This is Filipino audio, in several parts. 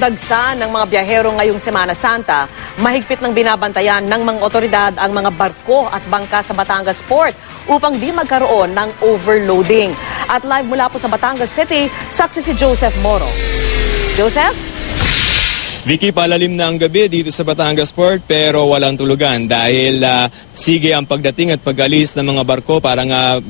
dagsa ng mga biyahero ngayong Semana Santa, mahigpit ng binabantayan ng mga otoridad ang mga barko at bangka sa Batangas Port upang di magkaroon ng overloading. At live mula po sa Batangas City, saksi si Joseph Moro. Joseph? Vicky, palalim na ang gabi dito sa Batangas Port pero walang tulugan dahil sige ang pagdating at pag-alis ng mga barko para nga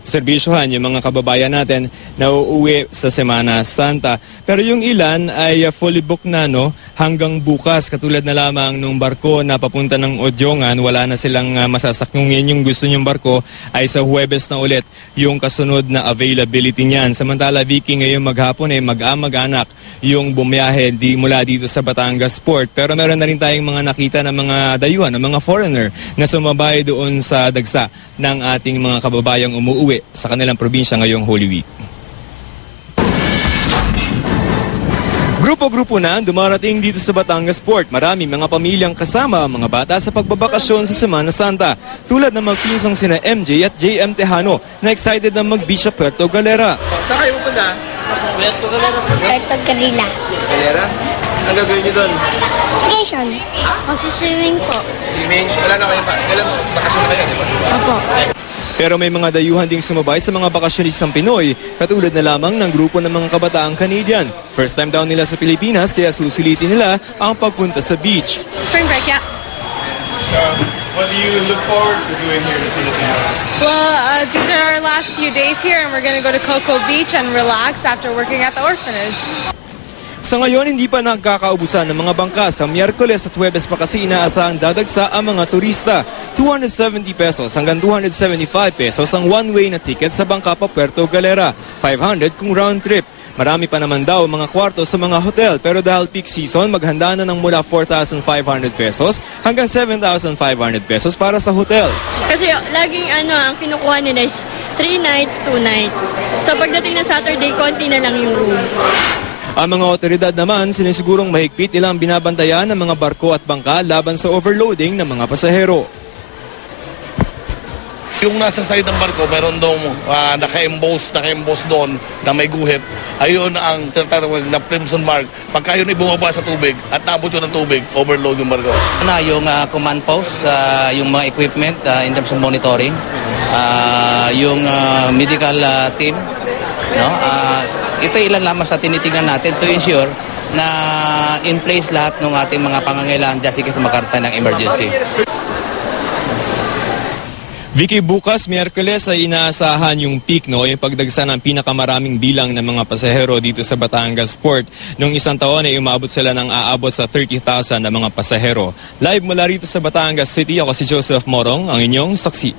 servisyohan yung mga kababayan natin na uuwi sa Semana Santa. Pero yung ilan ay fully booked na hanggang bukas. Katulad na lamang nung barko na papunta ng Odyongan, wala na silang masasakyan. Yung gusto niyong barko ay sa Huwebes na ulit yung kasunod na availability niyan. Samantala, Vicky, ngayong maghapon ay mag-anak yung bumiyahe mula dito sa Batangas Port. Pero meron na rin tayong mga nakita ng mga dayuhan, ng mga foreigner na sumabay doon sa dagsa ng ating mga kababayang umuwi sa kanilang probinsya ngayong Holy Week. Grupo-grupo na dumarating dito sa Batangas Port. Marami mga pamilyang kasama ang mga bata sa pagbabakasyon sa Semana Santa. Tulad ng magpinsang sina MJ at JM Tejano na excited na mag-beach sa Puerto Galera. Saan kayo pupunta? Puerto Galera. Galera? Ang gagawin niyo doon? Vacation. Mag-swimming po. Swimming? Wala na kayo pa? Kailan bakasyon na kayo, di ba? Opo. Pero may mga dayuhan ding sumabay sa mga bakasyonistang Pinoy, katulad na lamang ng grupo ng mga kabataang Canadian. First time daw nila sa Pilipinas kaya susulitin nila ang pagpunta sa beach. Spring break, yeah. What do you look forward to doing here in the Philippines? Well, these are our last few days here and we're going to go to Coco Beach and relax after working at the orphanage. Sa ngayon, hindi pa nagkakaubusan ng mga bangka. Sa Miyerkules at Huwebes pa kasi inaasahan dadagsa ang mga turista. 270 pesos hanggang 275 pesos ang one-way na ticket sa bangka pa Puerto Galera. 500 kung round trip. Marami pa naman daw mga kwarto sa mga hotel. Pero dahil peak season, maghanda na ng mula 4,500 pesos hanggang 7,500 pesos para sa hotel. Kasi laging ang kinukuha nila is 3 nights, 2 nights. So pagdating na Saturday, konti na lang yung room. Ang mga otoridad naman sinisigurong mahigpit nilang binabantayan ng mga barko at bangka laban sa overloading ng mga pasahero. Yung nasa side ng barko, meron doon naka-emboss doon na may guhit. Ayun ang tinatawag na Crimson Mark. Pagka yun ay bumaba sa tubig at naabot yun ng tubig, overload yung barko. Yung command post, yung mga equipment in terms of monitoring, yung medical team, ito ilan lamang sa tinitingnan natin to ensure na in place lahat ng ating mga pangangailangan just in case magkaroon ng emergency. Vicky, bukas, Miyerkules ay inaasahan yung peak, yung pagdagsa ng pinakamaraming bilang ng mga pasahero dito sa Batangas Port. Noong isang taon ay umabot sila ng aabot sa 30,000 na mga pasahero. Live mula rito sa Batangas City, ako si Joseph Morong, ang inyong saksi.